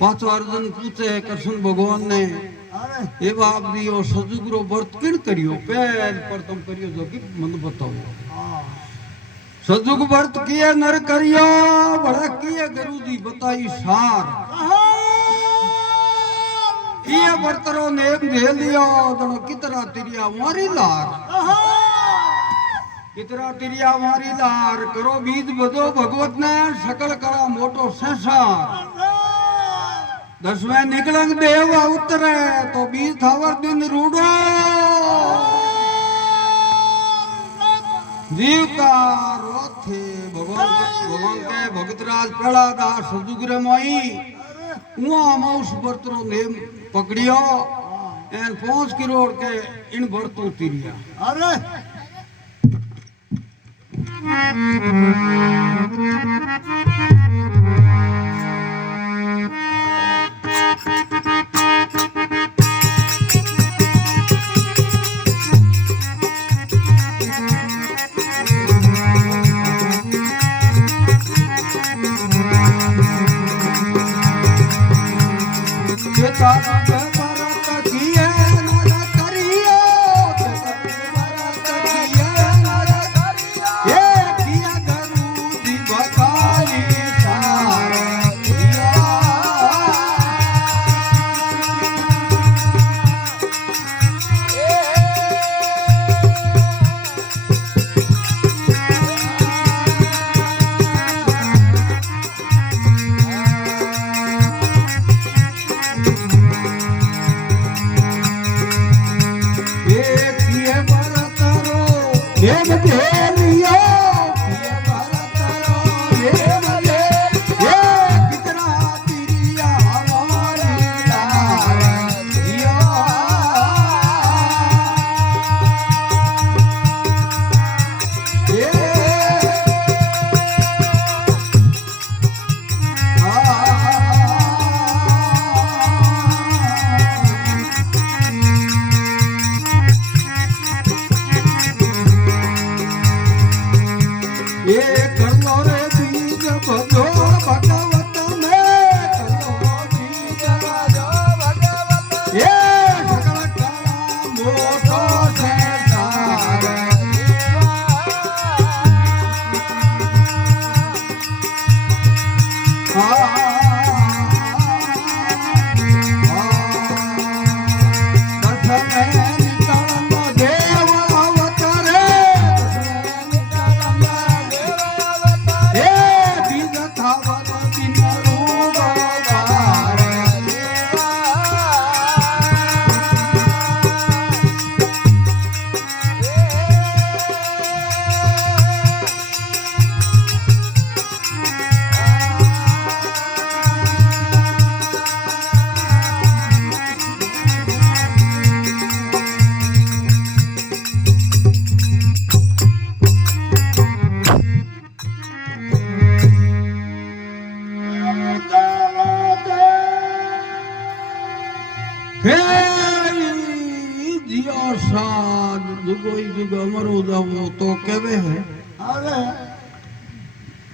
पाचो अर्जुन पूछे कृष्ण भगवान ने ये बाप दियो सजुगरो व्रत किण करियो पहल प्रथम करियो जो कि मन बताओ सजुग व्रत किए नर करियो बड़ा किए गुरु जी बताई सार ये व्रतरो नेम दे लियो दनो कितरा तिरिया मारी लार कितरा तिरिया मारी लार करो बीज बदो भगवत ने सकल करा मोटो संसार दसवें निकलंग देव उतरे तो 20 थावर दिन रूडो जीव का रोथे भगवान के भगतराज प्रहलादास सजुग्र मोई उआ माउस बर्तरो नेम पकड़ियो एन 5 करोड़ के इन बर्तों तिरिया अरे अमरो जावो तो केवे है अरे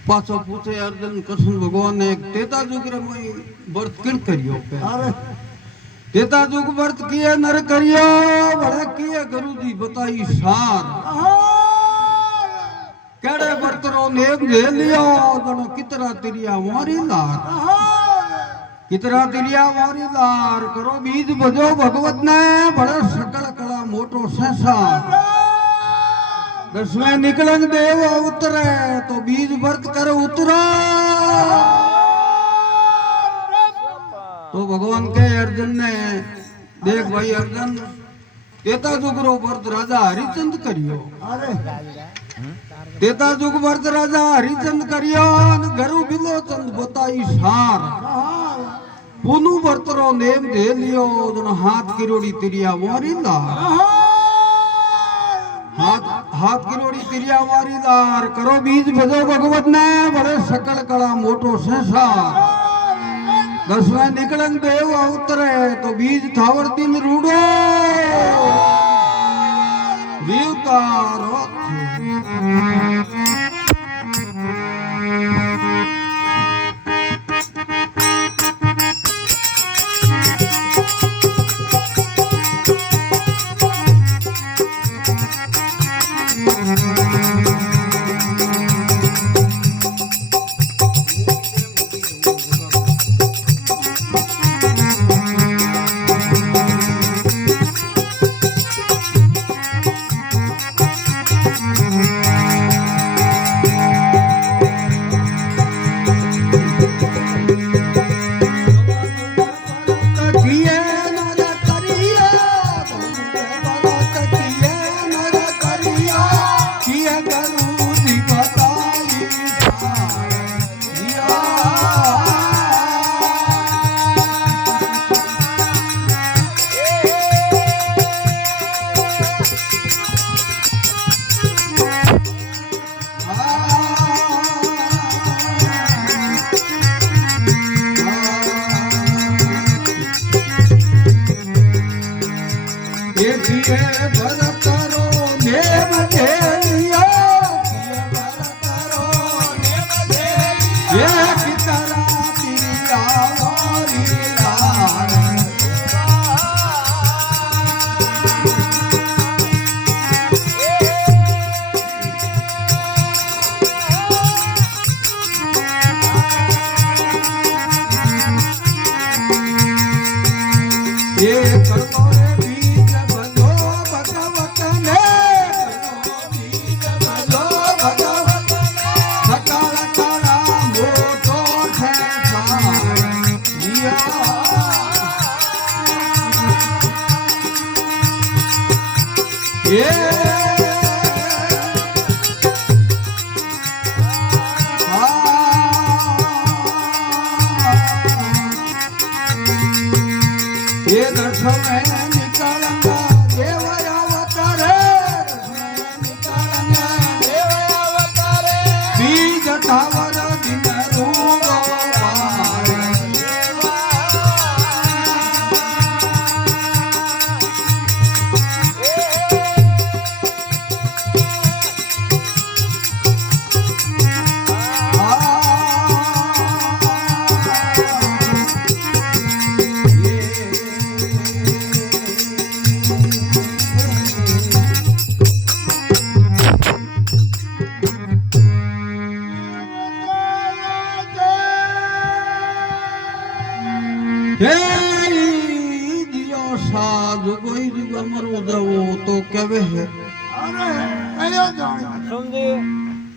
पाछो पूछे अर्जुन कृष्ण भगवान ने तेता जुग रे मोई व्रत किण करियो पे अरे तेता जुग व्रत किए नर करियो बड़े किए गुरु जी बताई सार केड़े व्रत रो नेम दे लियो जनो कितरा तिरिया मारी लार कितरा तिरिया मारी लार करो बीज भजो भगवत ने बड़े सकल कला मोटो संसार दसवें निकलन देव उतरे तो बीज व्रत कर उतरो तो भगवान के अर्जुन ने देख भाई अर्जुन तेता जुगरो व्रत राजा हरिचंद करियो अरे तेता जुग व्रत राजा हरिचंद करियो गरु बिलोचंद बताई सार पुनु व्रतरो नेम दे लियो जन हाथ किरोड़ी तिरिया मारी लार हाथ किरोड़ी तिरिया मारी लार करो बीज भजो भगवत ने बड़े सकल कला मोटो संसार दसवें निकलन देव उतरे तो बीज थावर दिन रूडो जीवतारो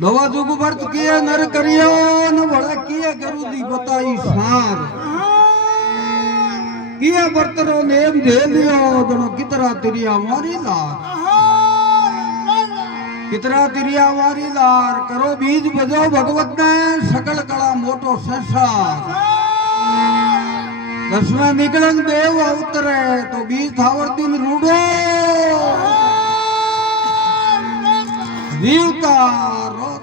दवा जुग व्रत किए नर करियो न बड़ा किए गुरु दी बताई सार किए बर्तनो नेम दे लियो दोनों कितरा तिरिया मारी लार कितरा तिरिया मारी लार करो बीज बजो भगवत ने सकल कला मोटो संसार दसवें निकलन देव उतरे तो बीज थावर दिन रूडो जीवतारो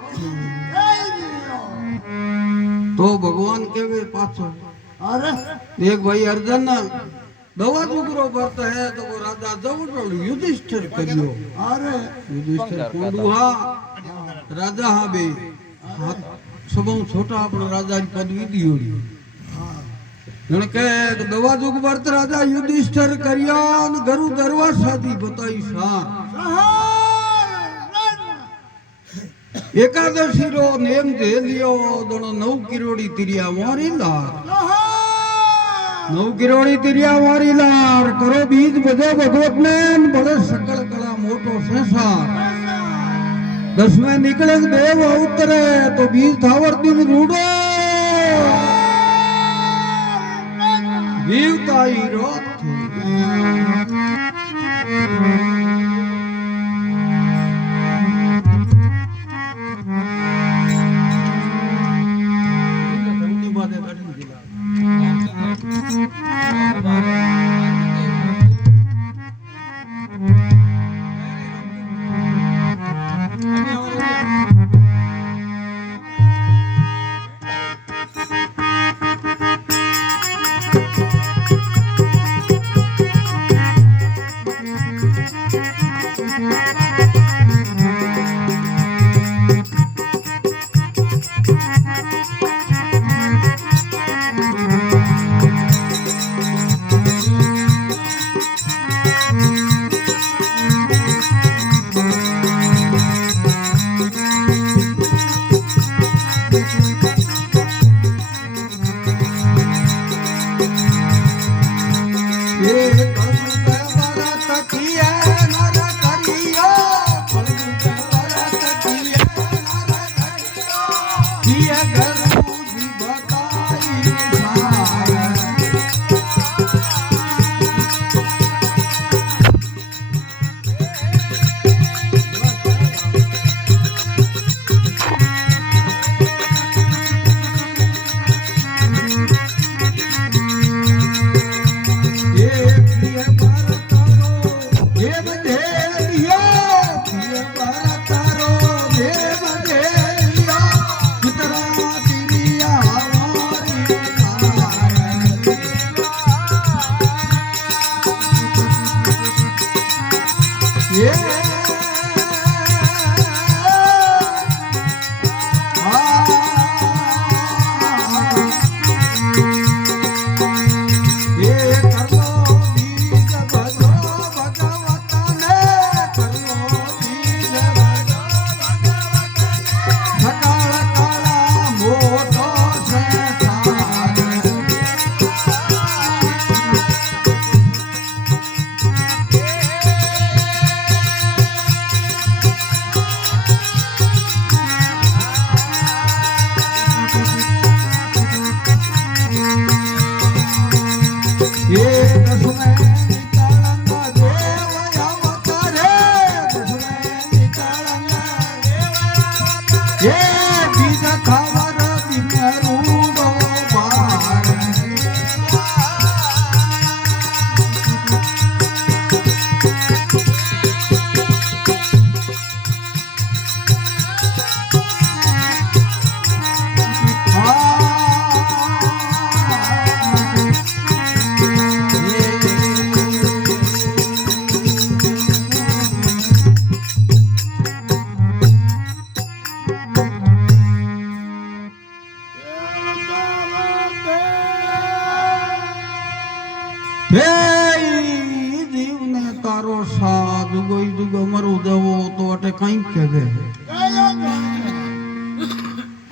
तो भगवान के वे पाछो अरे देख भाई अर्जुन દવા દુગરો વર્ત હે તો કો રાજા જવડો યુધિષ્ઠિર કર્યો અરે યુધિષ્ઠિર કોંડુ હા રાજા હા બે સબો છોટા આપણો રાજાની પદવી દીયોડી જણ કે દવા દુગ વર્ત રાજા યુધિષ્ઠિર કર્યો અને ગરુ દરવા સાધી બતાઈ સા એકાદશી રો નેમ દે લિયો દણો 9 કિરોડી તિરિયા મોરી લાર 9 કિરોડી તિરિયા મોરી લાર કરો બીજ બધે ભગવત ને બળે સકળ કળા મોટો સંસાર દસમે નીકળે દેવ ઉતરે તો બીજ થાવર દિન રૂડો જીવતાઈ રોત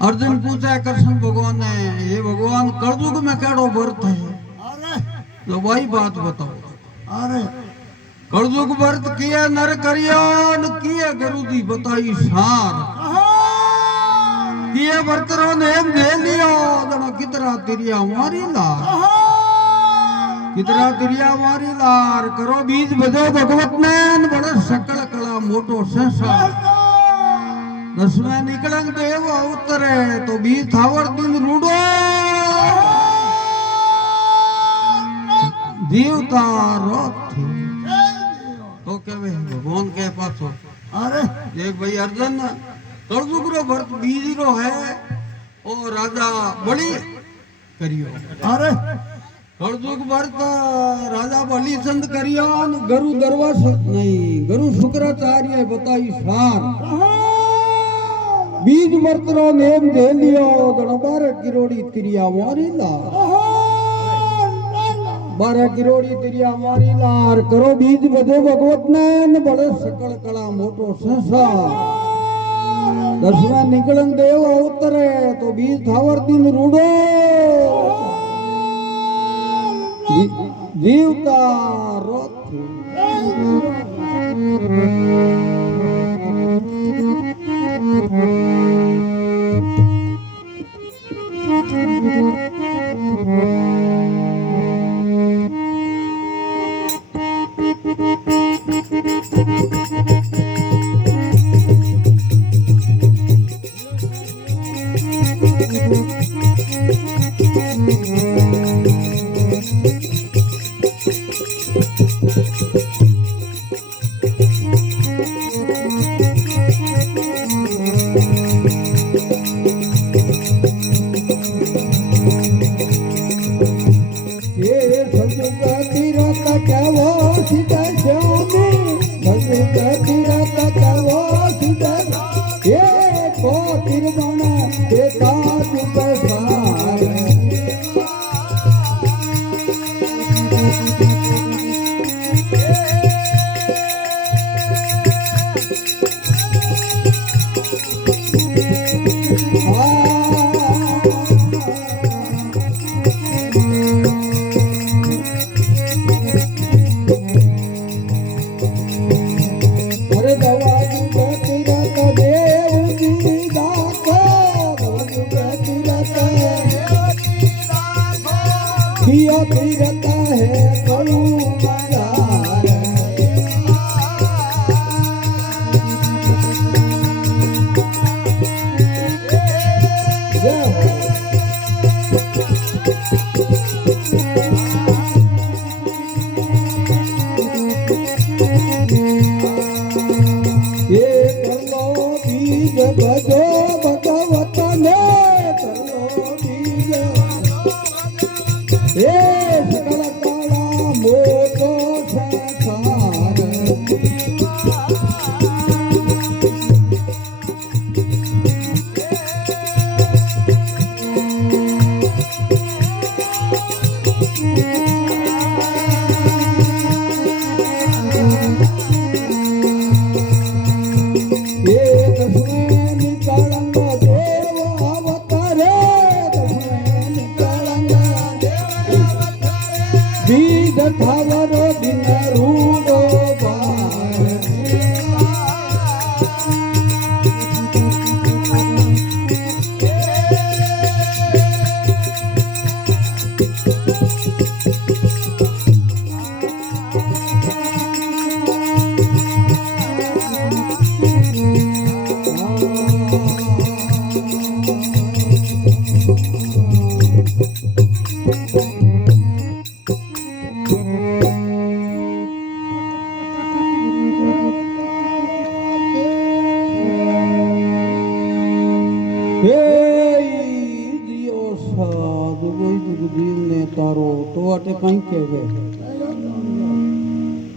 अर्जुन पूछा कृष्ण भगवान ने ये भगवान कलयुग में केड़ो व्रत है तो वही बात बताओ अरे कलयुग व्रत किए नर करियान किए गुरुजी बताई सार किए वर्तरो ने दे लियो दणो कितरा तिरिया मारी लार कितरा तिरिया मारी लार करो बीज बजो भगवत ने बड़े सकल कला मोटो संसार दसवें निकलंग देव उतरे तो बीज थावर दिन रूडो जीवता रोत तो केवे भगवान के पाछो अरे देख भाई अर्जुन कलयुग रो व्रत बीज रो है ओ राजा बड़ी करियो अरे હળજુગ ભરત રાજા બલિચંદ કર્યો ને ગુરુ દરવાસ નહીં ગુરુ શુક્રાચાર્ય બતાવી સાર બીજ વર્તનો નેમ ધેલિયો ગણ 12 કિરોડી તિરિયા મોરીલા 12 કિરોડી તિરિયા મોરીલા કરો બીજ બધે ભગવત ને બળે સકળ કળા મોટો સંસાર દસમા નીકળન દેવ અવતરે તો બીજ થાવર દિન રૂડો જીવતા રોત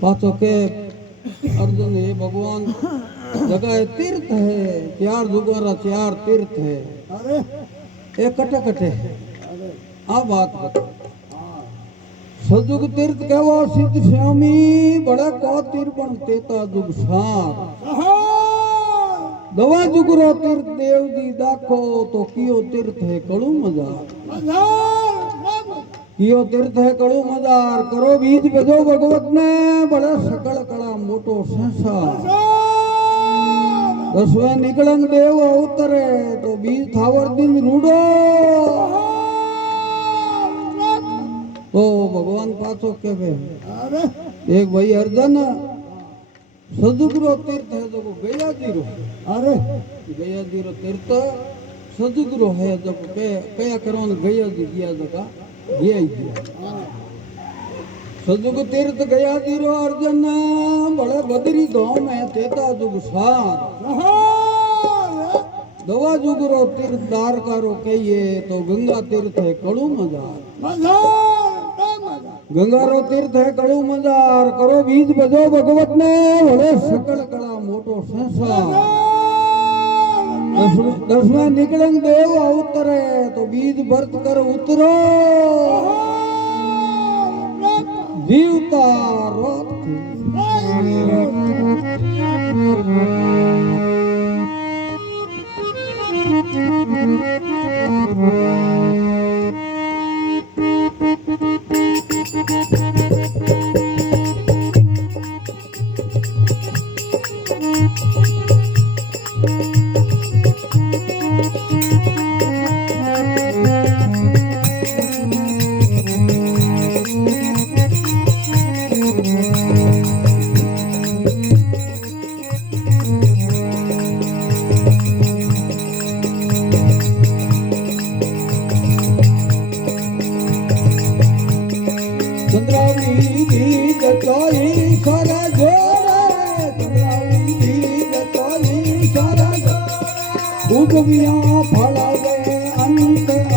पाचो के अर्जुन हे भगवान जगह तीर्थ है 4 जुगोरा 4 तीर्थ है एक कटे कटे आ बात बता सजुग तीर्थ कहवा सिद्ध श्यामी बड़ा को तीर बन तेता जुग सार दवा जुगरो तीर्थ देव जी दाखो तो कियो तीर्थ है कड़ू मजार कियो तीर्थ है कड़ू मजार करो बीज बेजो भगवत ने बड़ा सकल कला मोटो संसार दसवें निकलंग देव अवतरे तो बीज थावर दिन रूडो तो भगवान पाछो के एक भाई अर्जन सदुग्रो तीर्थ है जो गया जीरो अरे गया जीरो तीर्थ सदुग्रो है जो कया करो गया जी गया जगह सजुग तीर्थ गया जीरो अर्जन बड़े बदरी धाम है तेता जुग सार दवा जुगरो तीर्थ दार कारो कहिए तो गंगा तीर्थ है कड़ू मजार ગંગારો તીર્થ હે કળું મજાર કરો બીજ બધો ભગવત ને વડે સકળ કળા મોટો સંસાર દસમા નીકળંગ દેવ અવતરે તો બીજ ભરત કર ઉતરો જીવતા રોત ઉગવ્યા ફળવે અંત અપાર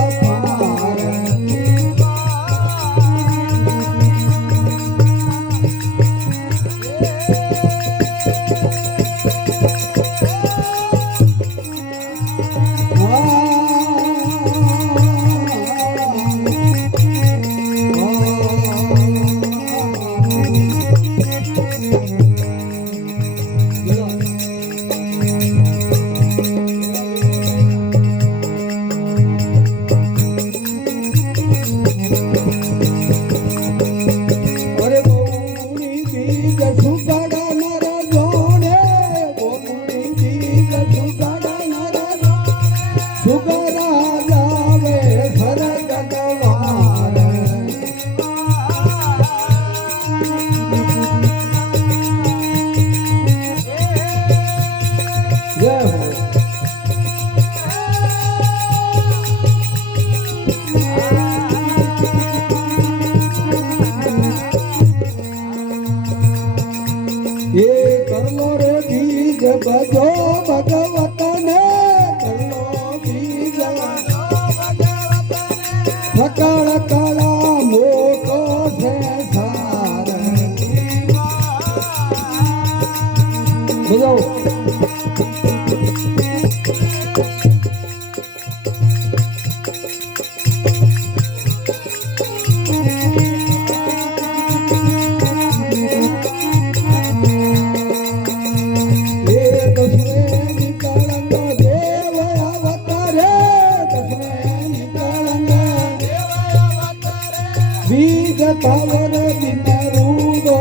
બજો ભગવત ને કરલો બીજ સકળ કળા મોટો છે સાર બજાઓ બીજ પાવર બિન રૂડો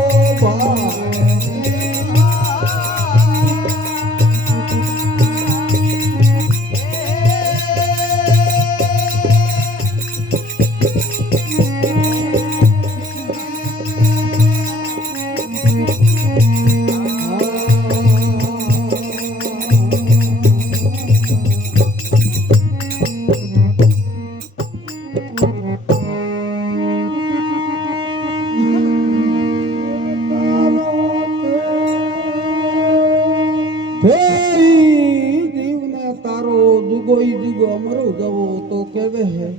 જીવને તારો જુગોઈ જુગો અમરો જવો તો કેવે હે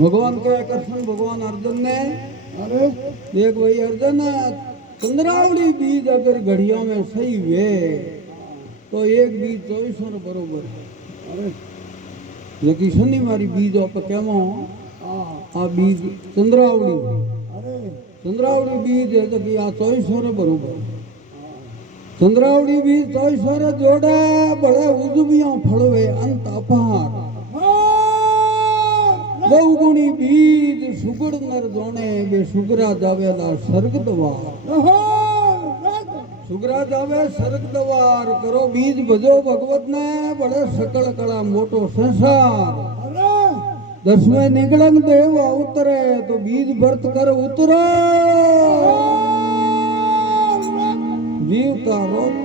भगवान के कृष्ण भगवान अर्जुन ने अरे देख भाई अर्जुन चंद्रावली बीज अगर घड़िया में सही वे तो एक बीज 24 बरोबर अरे लेकिन शनि मारी बीज आप केमो आ बीज चंद्रावली अरे चंद्रावली बीज है तो कि आ 24 बरोबर चंद्रावली बीज 24 जोड़े बड़े उजबिया फड़वे अंत अपार बहुगुणी बीज सुगड़ नर जोने बे सुगरा जावेला सर्ग दवार सुगरा जावे सर्ग दवार करो बीज भजो भगवत ने बड़े सकल कला मोटो संसार 10वें निगलंग देव उतरे तो बीज भरत कर उतरो जीवता रोत